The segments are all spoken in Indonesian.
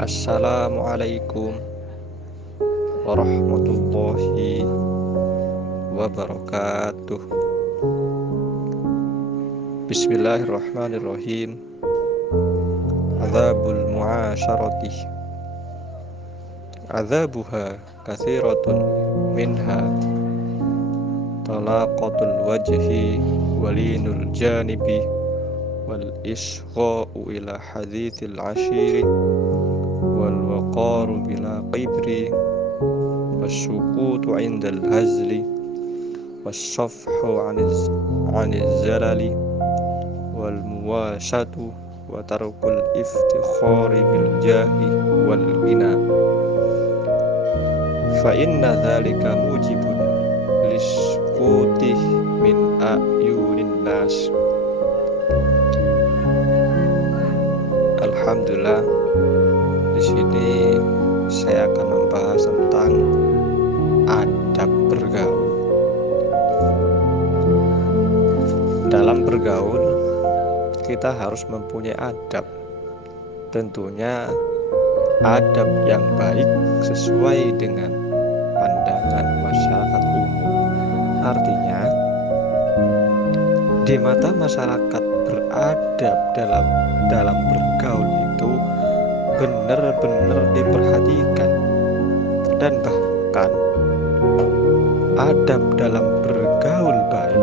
Assalamualaikum warahmatullahi wabarakatuh. Bismillahirrahmanirrahim. Adzabul mu'asyarati. Adzabuha katsiratun minha talaqatul wajhi walinul janibi wal isgha'u ila hadithil ashiri wal waqaru bila qibri wasyukutu indal hazli wassafhu anil zalali wal muwasatu wa tarkul iftikhari bil jahi wal ghina fa inna dhalika mujibun lisqutih min ayunin nas. Alhamdulillah, di sini saya akan membahas tentang adab bergaul. Dalam bergaul, kita harus mempunyai adab. Tentunya adab yang baik sesuai dengan pandangan masyarakat umum. Artinya, di mata masyarakat beradab dalam bergaul itu benar-benar diperhatikan, dan bahkan adab dalam bergaul baik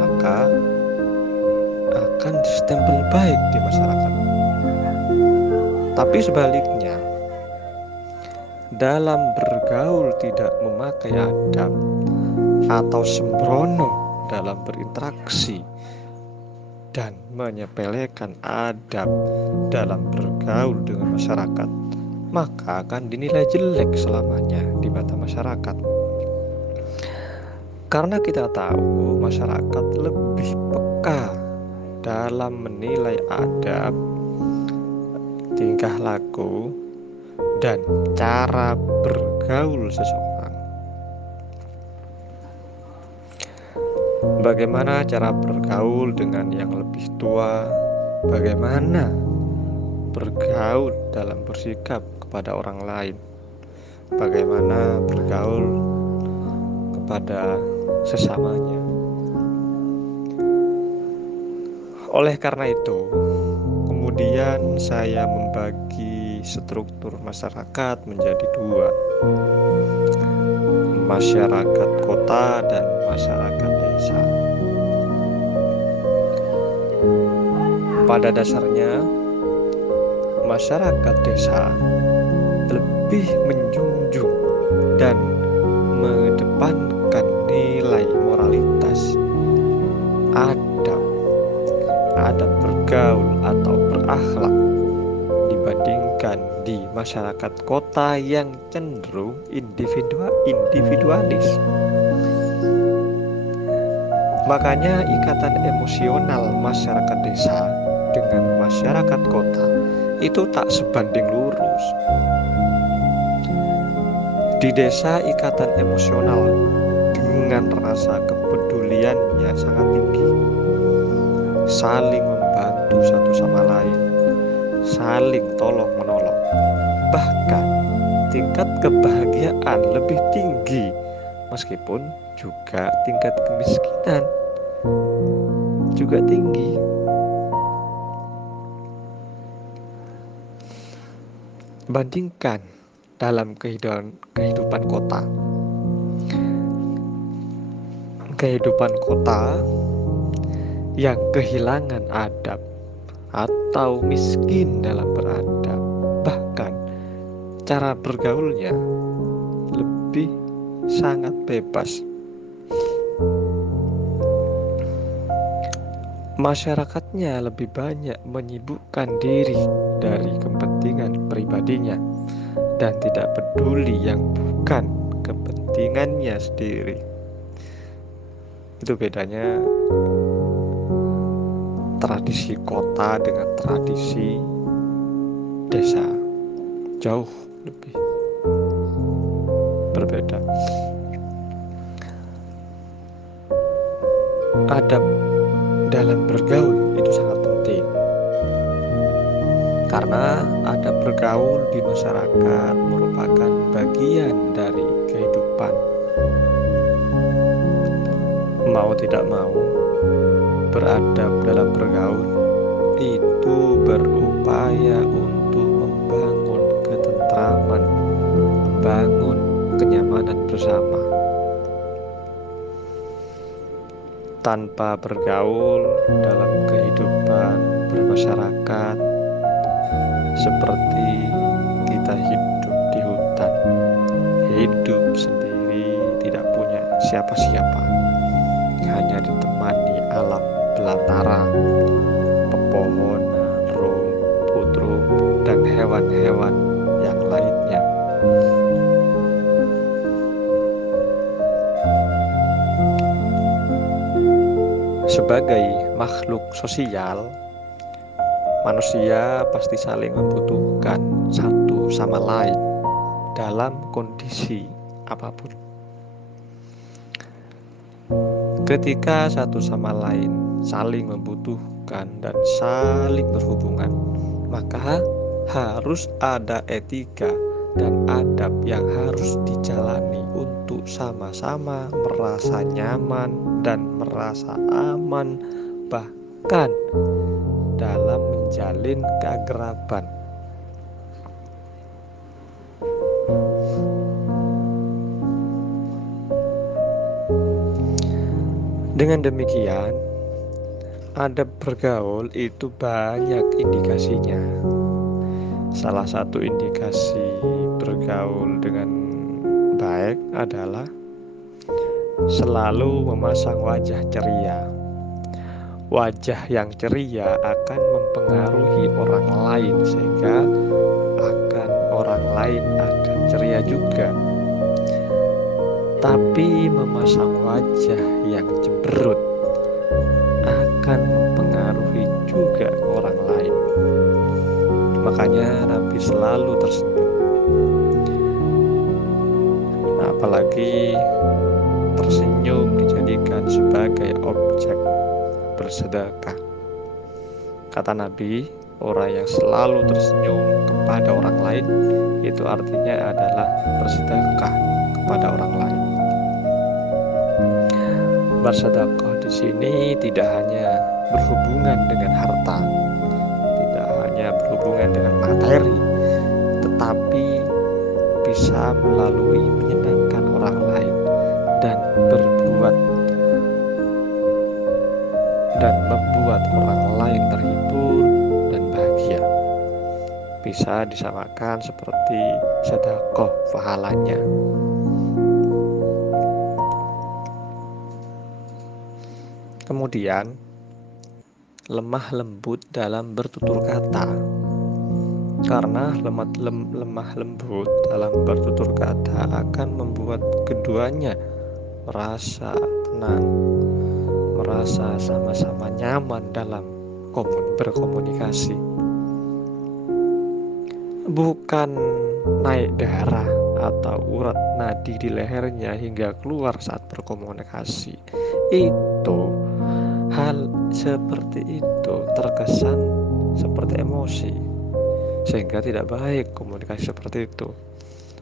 maka akan distempel baik di masyarakat. Tapi sebaliknya, dalam bergaul tidak memakai adab atau sembrono dalam berinteraksi dan menyepelekan adab dalam bergaul dengan masyarakat, maka akan dinilai jelek selamanya di mata masyarakat. Karena kita tahu masyarakat lebih peka dalam menilai adab, tingkah laku, dan cara bergaul seseorang. Bagaimana cara bergaul dengan yang lebih tua, bagaimana bergaul dalam bersikap kepada orang lain, bagaimana bergaul kepada sesamanya. Oleh karena itu, kemudian saya membagi struktur masyarakat menjadi dua: masyarakat kota dan masyarakat desa. Pada dasarnya, masyarakat desa lebih menjunjung dan mengedepankan nilai moralitas, adab bergaul atau berakhlak dibandingkan di masyarakat kota yang cenderung individualis. Makanya ikatan emosional masyarakat desa dengan masyarakat kota itu tak sebanding lurus. Di desa ikatan emosional dengan rasa kepeduliannya sangat tinggi, saling membantu satu sama lain, saling tolong menolong. Bahkan tingkat kebahagiaan lebih tinggi, meskipun juga tingkat kemiskinan juga tinggi. Bandingkan dalam kehidupan kota. Kehidupan kota yang kehilangan adab atau miskin dalam beradab, bahkan cara bergaulnya lebih sangat bebas. Masyarakatnya lebih banyak menyibukkan diri dari kepentingan pribadinya dan tidak peduli yang bukan kepentingannya sendiri. Itu bedanya tradisi kota dengan tradisi desa, jauh lebih berbeda. Adab dalam bergaul itu sangat penting, karena adab bergaul di masyarakat merupakan bagian dari kehidupan. Mau tidak mau, beradab dalam bergaul itu berupaya untuk membangun ketentraman, membangun kenyamanan bersama. Tanpa bergaul dalam kehidupan bermasyarakat, seperti kita hidup di hutan, hidup sendiri, tidak punya siapa-siapa, hanya ditemani alam belantara, pepohonan, rumput, dan hewan-hewan yang lainnya. Sebagai makhluk sosial, manusia pasti saling membutuhkan satu sama lain dalam kondisi apapun. Ketika satu sama lain saling membutuhkan dan saling berhubungan, maka harus ada etika dan adab yang harus dijalani untuk sama-sama merasa nyaman dan merasa aman, bahkan dalam menjalin keakraban. Dengan demikian, adab bergaul itu banyak indikasinya. Salah satu indikasi bergaul dengan baik adalah selalu memasang wajah ceria. Wajah yang ceria akan mempengaruhi orang lain, sehingga orang lain akan ceria juga. Tapi memasang wajah yang cemberut akan mempengaruhi juga orang lain. Makanya Nabi selalu tersenyum, apalagi tersenyum dijadikan sebagai objek bersedekah. Kata Nabi, orang yang selalu tersenyum kepada orang lain itu artinya adalah bersedekah kepada orang lain. Bersedekah di sini tidak hanya berhubungan dengan harta, tidak hanya berhubungan dengan materi, tetapi bisa melalui menyenangkan orang lain dan membuat orang lain terhibur dan bahagia. Bisa disamakan seperti sedekah pahalanya. Kemudian, lemah lembut dalam bertutur kata. Karena lemah lembut dalam bertutur kata akan membuat keduanya merasa tenang, merasa sama-sama nyaman dalam berkomunikasi. Bukan naik darah atau urat nadi di lehernya hingga keluar saat berkomunikasi. Hal seperti itu terkesan seperti emosi, sehingga tidak baik komunikasi seperti itu,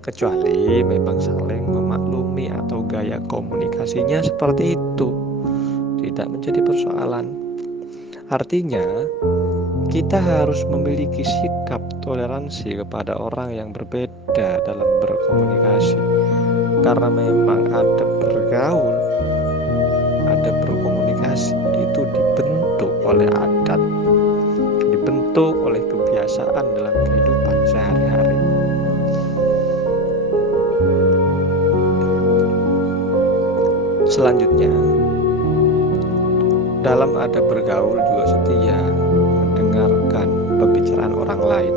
kecuali memang saling memaklumi atau gaya komunikasinya seperti itu, tidak menjadi persoalan. Artinya kita harus memiliki sikap toleransi kepada orang yang berbeda dalam berkomunikasi, karena memang adab bergaul, adab berkomunikasi itu dibentuk oleh adat, dibentuk oleh kebiasaan dalam kehidupan sehari-hari. Selanjutnya, dalam adab bergaul juga setia mendengarkan pembicaraan orang lain,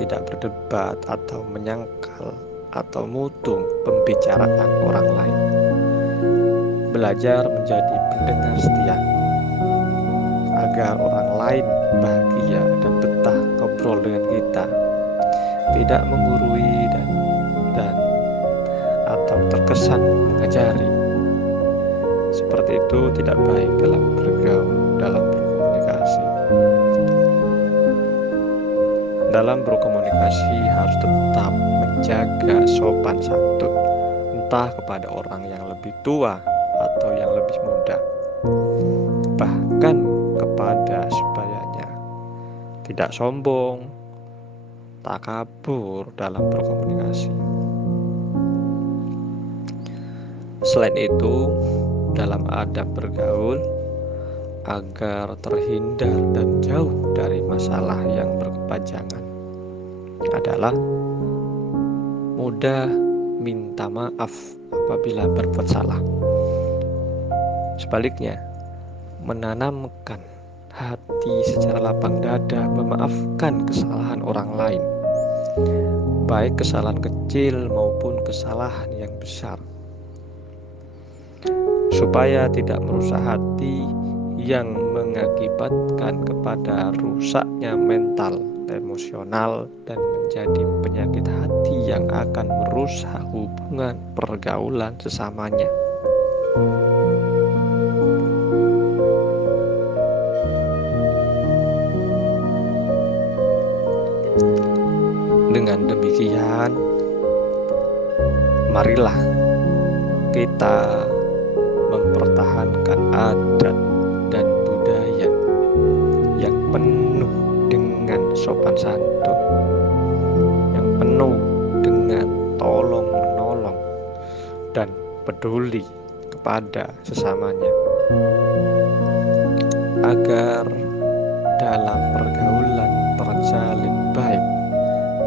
tidak berdebat atau menyangkal atau mutu pembicaraan orang lain. Belajar menjadi pendengar setia agar orang lain bahagia dan betah ngobrol dengan kita, tidak menggurui dan atau terkesan mengajari. Seperti itu tidak baik dalam bergaul, dalam berkomunikasi. Dalam berkomunikasi harus tetap menjaga sopan santun, entah kepada orang yang lebih tua atau yang lebih muda, bahkan kepada sebayanya. Tidak sombong, takabur dalam berkomunikasi. Selain itu, dalam adab bergaul, agar terhindar dan jauh dari masalah yang berkepanjangan, adalah mudah minta maaf apabila berbuat salah. Sebaliknya, menanamkan hati secara lapang dada memaafkan kesalahan orang lain, baik kesalahan kecil maupun kesalahan yang besar, supaya tidak merusak hati yang mengakibatkan kepada rusaknya mental, emosional, dan menjadi penyakit hati yang akan merusak hubungan pergaulan sesamanya. Dengan demikian, marilah kita mempertahankan adat dan budaya yang penuh dengan sopan santun, yang penuh dengan tolong-menolong dan peduli kepada sesamanya, agar dalam pergaulan terjalin baik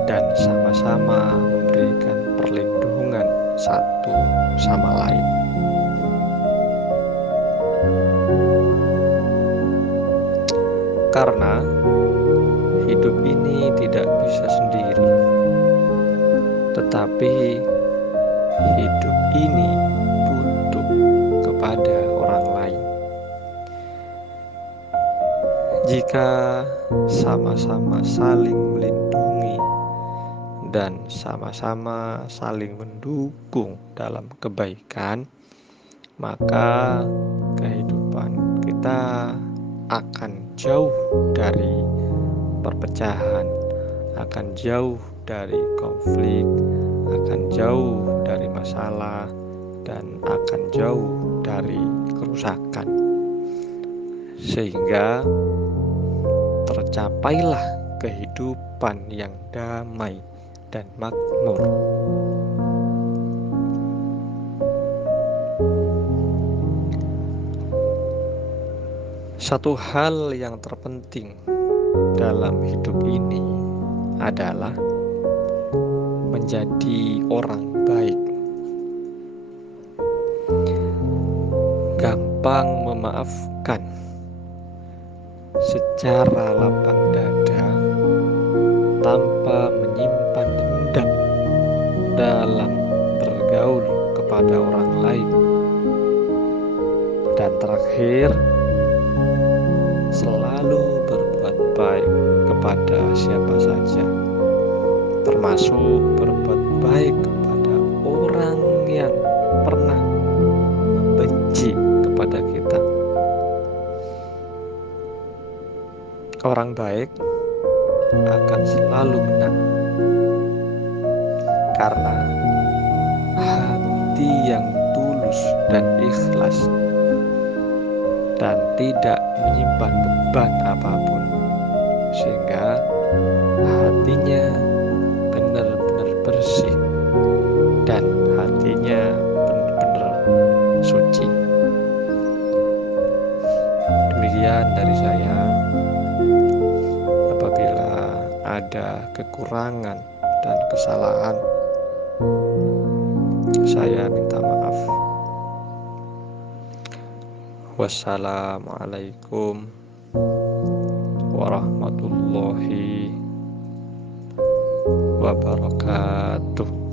dan sama-sama memberikan perlindungan satu sama lain. Karena hidup ini tidak bisa sendiri, tetapi hidup ini butuh kepada orang lain. Jika sama-sama saling melindungi dan sama-sama saling mendukung dalam kebaikan, maka kehidupan kita akan jauh dari perpecahan, akan jauh dari konflik, akan jauh dari masalah, dan akan jauh dari kerusakan, sehingga tercapailah kehidupan yang damai dan makmur. Satu hal yang terpenting dalam hidup ini adalah menjadi orang baik. Gampang memaafkan secara lapang dada tanpa menyimpan dendam dalam bergaul kepada orang lain. Dan terakhir, selalu berbuat baik kepada siapa saja, termasuk berbuat baik kepada orang yang pernah membenci kepada kita. Orang baik akan selalu menang, karena hati yang tulus dan ikhlas dan tidak menyimpan beban apapun, sehingga hatinya benar-benar bersih dan hatinya benar-benar suci. Demikian dari saya. Apabila ada kekurangan dan kesalahan, saya minta maaf. Wassalamualaikum warahmatullahi wabarakatuh.